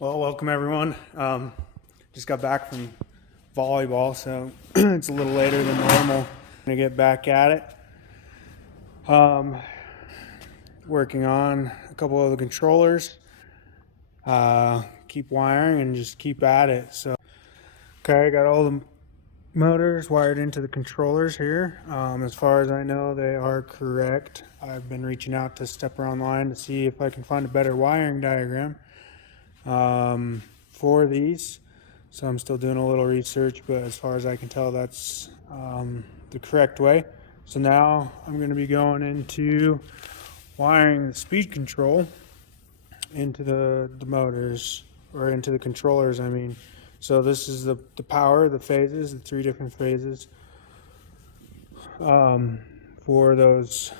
Well, welcome everyone. Just got back from volleyball, so it's a little later than normal. Gonna get back at it. Working on a couple of the controllers. Keep wiring and just keep at it. So, okay, I got all the motors wired into the controllers here. As far as I know, they are correct. I've been reaching out to Stepper Online to see if I can find a better wiring diagram for these. So I'm still doing a little research, but as far as I can tell, that's the correct way. So now I'm going to be going into wiring the speed control into the motors, or into the controllers, I mean. So this is the power, the phases, the 3 different phases for those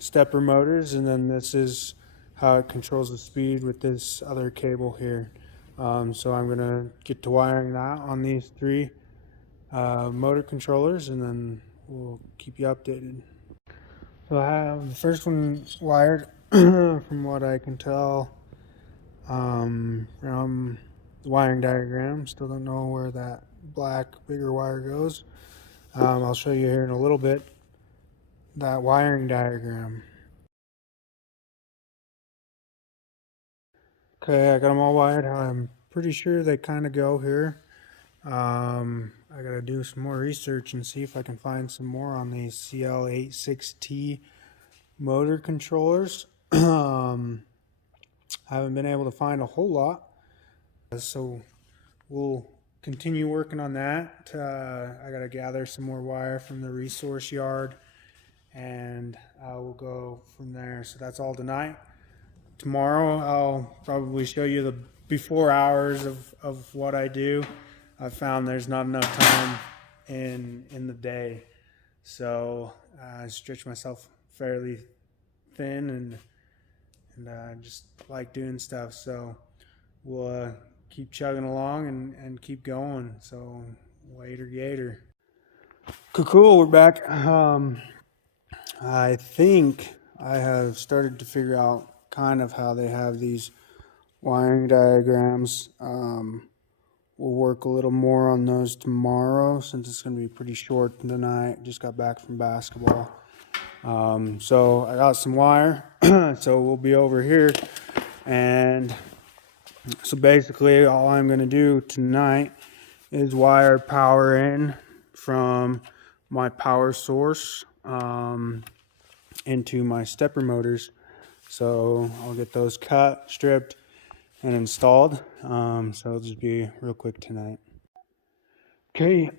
stepper motors, and then this is how it controls the speed with this other cable here. So I'm going to get to wiring that on these 3 motor controllers, and then we'll keep you updated. So I have the first one wired from what I can tell from the wiring diagram. Still don't know where that black bigger wire goes. I'll show you here in a little bit that wiring diagram. Okay, I got them all wired. I'm pretty sure they kind of go here. I gotta do some more research and see if I can find some more on these CL86T motor controllers. I haven't been able to find a whole lot, so we'll continue working on that. I gotta gather some more wire from the resource yard, and we'll go from there. So that's all tonight. Tomorrow I'll probably show you the before hours of what I do. I found there's not enough time in the day, so I stretch myself fairly thin, and I just like doing stuff. So we'll keep chugging along and keep going. So later gator. Cool, we're back. I think I have started to figure out kind of how they have these wiring diagrams. We'll work a little more on those tomorrow since it's going to be pretty short tonight. Just got back from basketball. So I got some wire. So we'll be over here. And so basically all I'm going to do tonight is wire power in from my power source into my stepper motors. So I'll get those cut, stripped, and installed. So it'll just be real quick tonight. Okay,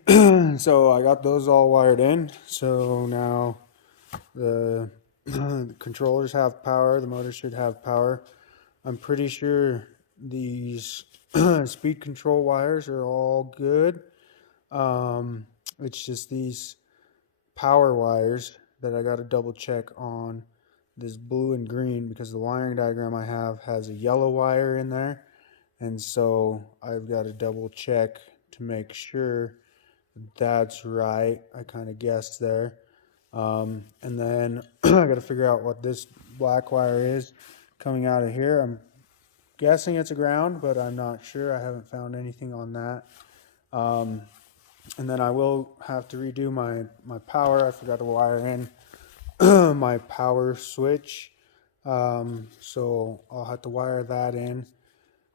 so I got those all wired in. So now the controllers have power, the motor should have power. I'm pretty sure these speed control wires are all good. It's just these power wires that I got to double check on this blue and green, because the wiring diagram I have has a yellow wire in there, and so I've got to double check to make sure that's right. I kind of guessed there. And then I got to figure out what this black wire is coming out of here. I'm guessing it's a ground, but I'm not sure. I haven't found anything on that. And then I will have to redo my power. I forgot to wire in my power switch, so I'll have to wire that in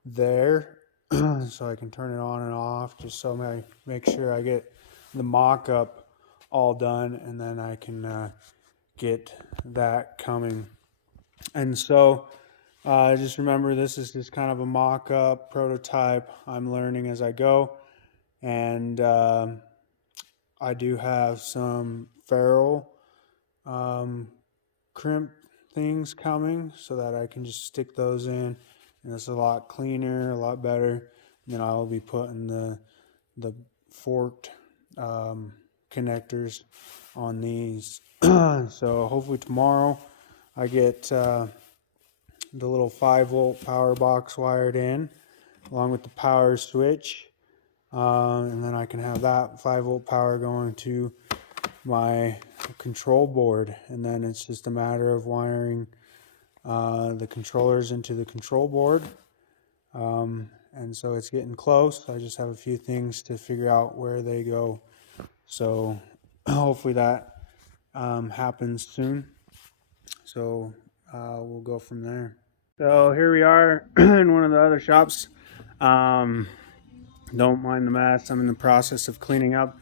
there so I can turn it on and off, just so I make sure I get the mock-up all done, and then I can get that coming. And so just remember, this is just kind of a mock-up prototype. I'm learning as I go, and I do have some ferrule crimp things coming, so that I can just stick those in, and it's a lot cleaner, a lot better. And then I'll be putting the forked connectors on these. So hopefully tomorrow I get the little 5-volt power box wired in along with the power switch, and then I can have that 5-volt power going to my control board, and then it's just a matter of wiring the controllers into the control board, and so it's getting close. I just have a few things to figure out where they go. So hopefully that happens soon. So we'll go from there. So here we are in one of the other shops. Don't mind the mess. I'm in the process of cleaning up.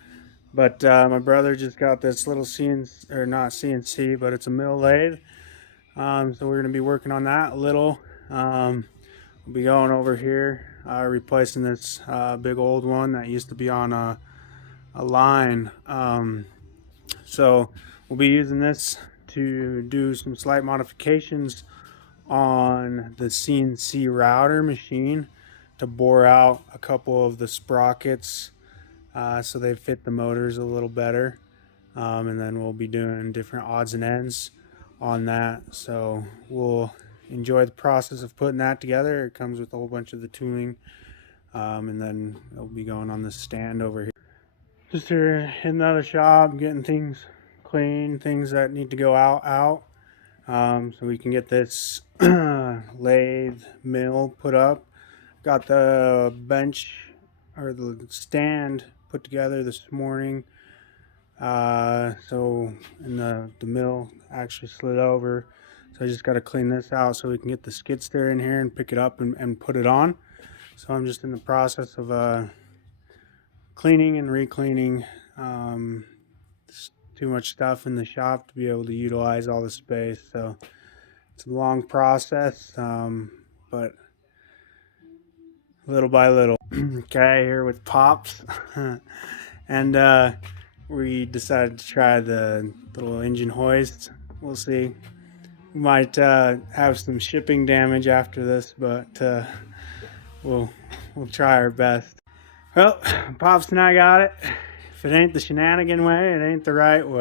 But my brother just got this little CNC, or not CNC, but it's a mill lathe. So we're going to be working on that a little. We'll be going over here, replacing this big old one that used to be on a line. So we'll be using this to do some slight modifications on the CNC router machine to bore out a couple of the sprockets so they fit the motors a little better. And then we'll be doing different odds and ends on that. So we'll enjoy the process of putting that together. It comes with a whole bunch of the tooling. And then it'll be going on the stand over here. Just here in the other shop, getting things clean, things that need to go out. So we can get this lathe mill put up. Got the bench or the stand put together this morning. So and the mill actually slid over. So I just got to clean this out so we can get the skid steer in here and pick it up and put it on. So I'm just in the process of cleaning and re-cleaning. Too much stuff in the shop to be able to utilize all the space, so it's a long process, but little by little. Okay, here with Pops. And we decided to try the little engine hoist. We'll see. We might have some shipping damage after this, but we'll try our best. Well, Pops and I got it. If it ain't the shenanigan way, it ain't the right way.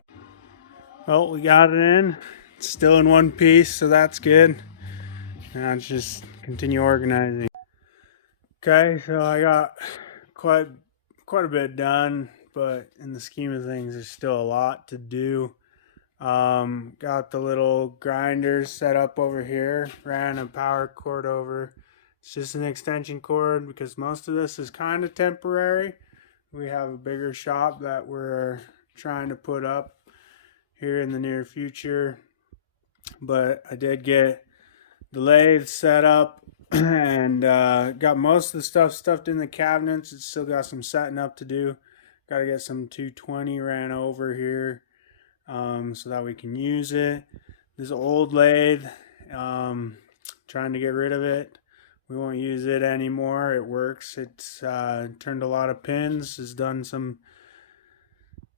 Well, we got it in. It's still in one piece, so that's good. Now let's just continue organizing. Okay, so I got quite a bit done, but in the scheme of things, there's still a lot to do. Got the little grinders set up over here. Ran a power cord over. It's just an extension cord because most of this is kind of temporary. We have a bigger shop that we're trying to put up here in the near future, but I did get the lathe set up and got most of the stuff stuffed in the cabinets. It's still got some setting up to do. Got to get some 220 ran over here so that we can use it. This old lathe, trying to get rid of it. We won't use it anymore. It works. It's turned a lot of pins. Has done some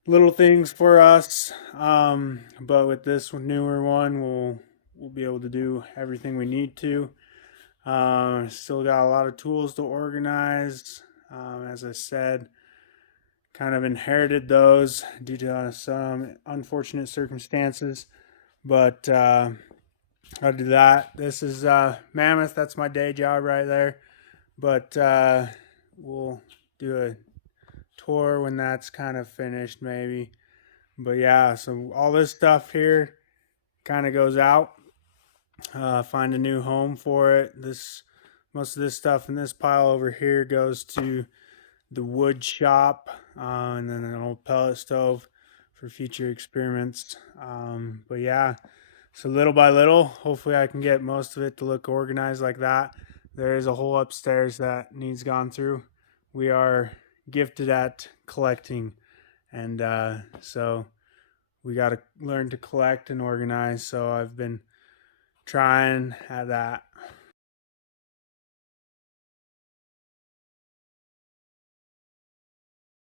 little things for us. But with this newer one, we'll be able to do everything we need to. Still got a lot of tools to organize. As I said, kind of inherited those due to some unfortunate circumstances. But I'll do that. This is Mammoth. That's my day job right there. But we'll do a tour when that's kind of finished maybe. But yeah, so all this stuff here kind of goes out. Find a new home for it. Most of this stuff in this pile over here goes to the wood shop, and then an old pellet stove for future experiments. But yeah, so little by little, hopefully I can get most of it to look organized like that. There is a hole upstairs that needs gone through. We are gifted at collecting, and so we got to learn to collect and organize. So I've been trying at that.